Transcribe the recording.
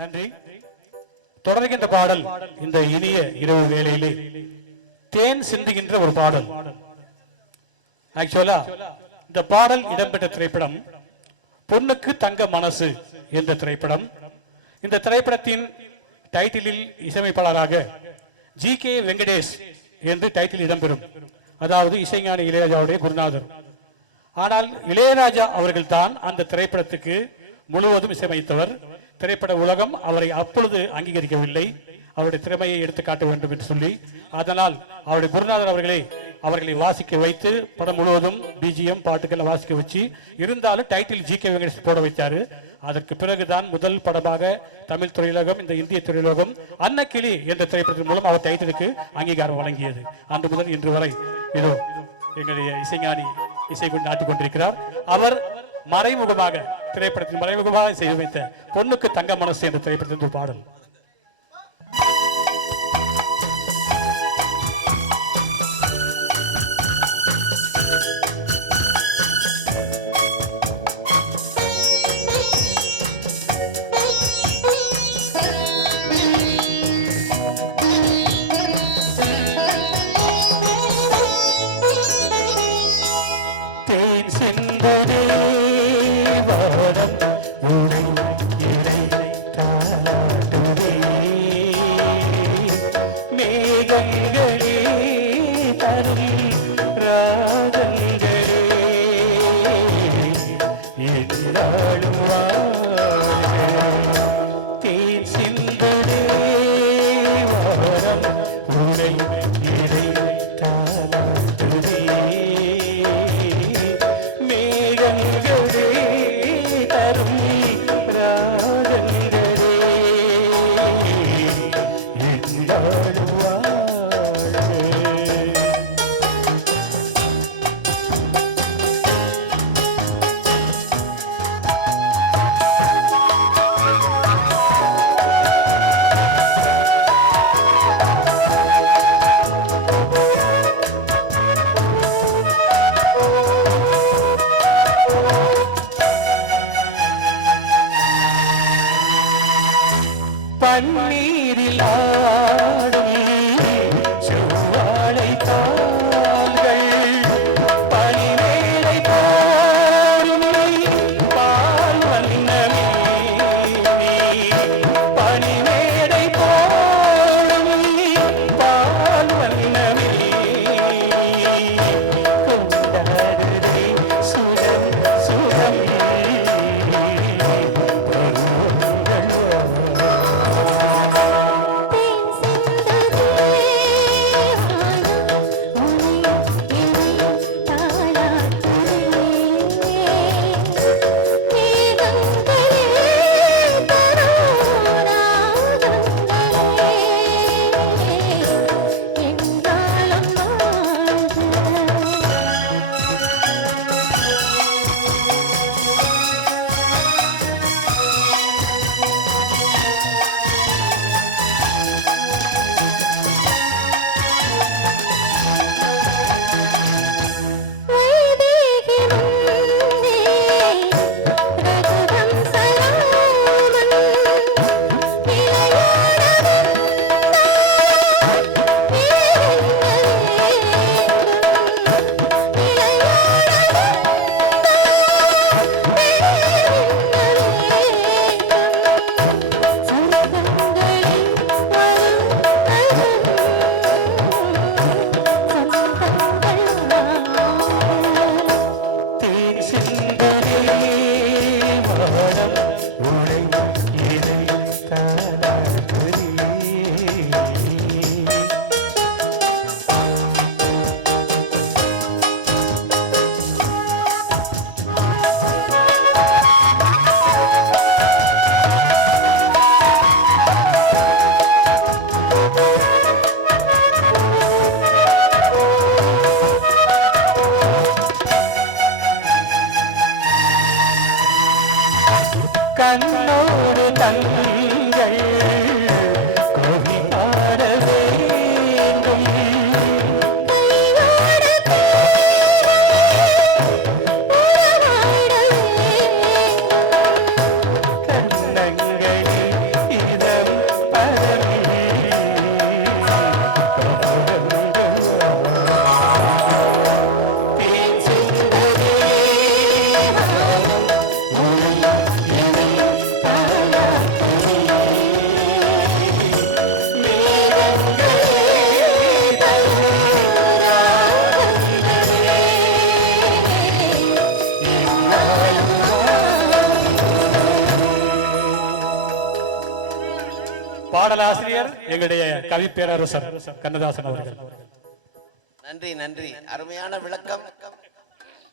நன்றி. தொடர்கின்ற பாடல் இந்த இனிய இரவு வேளையிலே தேன் சிந்துகின்ற ஒரு பாடல். ஆக்சுவலா இந்த பாடல் இடம்பெற்ற திரைப்படம் பொண்ணுக்கு தங்க மனசு என்ற திரைப்படம். இந்த திரைப்படத்தின் டைட்டிலில் இசையமைப்பாளராக ஜி.கே. வெங்கடேஷ் என்று டைட்டில் இடம்பெறும். அதாவது இசைஞானி இளையராஜாவுடைய குருநாதர். ஆனால் இளையராஜா அவர்கள் தான் அந்த திரைப்படத்துக்கு முழுவதும் இசையமைத்தவர். திரைப்பட உலகம் அவரை அப்பொழுது அங்கீகரிக்கவில்லை, அவருடைய திறமையை எடுத்து காட்ட வேண்டும் என்று சொல்லி. அதனால் அவருடைய குருநாதர் அவர்களை வாசிக்க வைத்து படம் முழுவதும் பிஜிஎம் பாட்டுக்களை வாசிக்க வச்சு, இருந்தாலும் டைட்டில் ஜி.கே. வெங்கடேஷ் போட வைத்தார். அதற்கு பிறகுதான் முதல் படமாக தமிழ் திரையுலகம், இந்த இந்திய திரையுலகம் அன்னக்கிளி என்ற திரைப்படத்தின் மூலம் அவர் டைட்டிலுக்கு அங்கீகாரம் வழங்கியது. அன்று முதல் இன்று வரை இதோ எங்களுடைய இசைஞானி இசை கொண்டு நாட்டிக் கொண்டிருக்கிறார். அவர் மறைமுகமாக திரைப்படத்தில் மறைமுகமாக செய்து வைத்த பொண்ணுக்கு தங்க மனசு என்ற திரைப்படத்தின் ஒரு பாடல். பன்னீரில் ஆடும் செவ்வாழை கால்கள், பனிமேடை போடும் பால் வண்ணமே, பனிமேடை போடும் பால் வண்ணமே, கொண்டாடுதே சுகம் சுகம் கண்ணோடு தங்கள் கோவி பாட வேண்டும், கண்ணங்களில் பாடலாசிரியர் எங்களுடைய கவி பேரரசர் கண்ணதாசன் அவர்கள். நன்றி நன்றி, அருமையான விளக்கம்.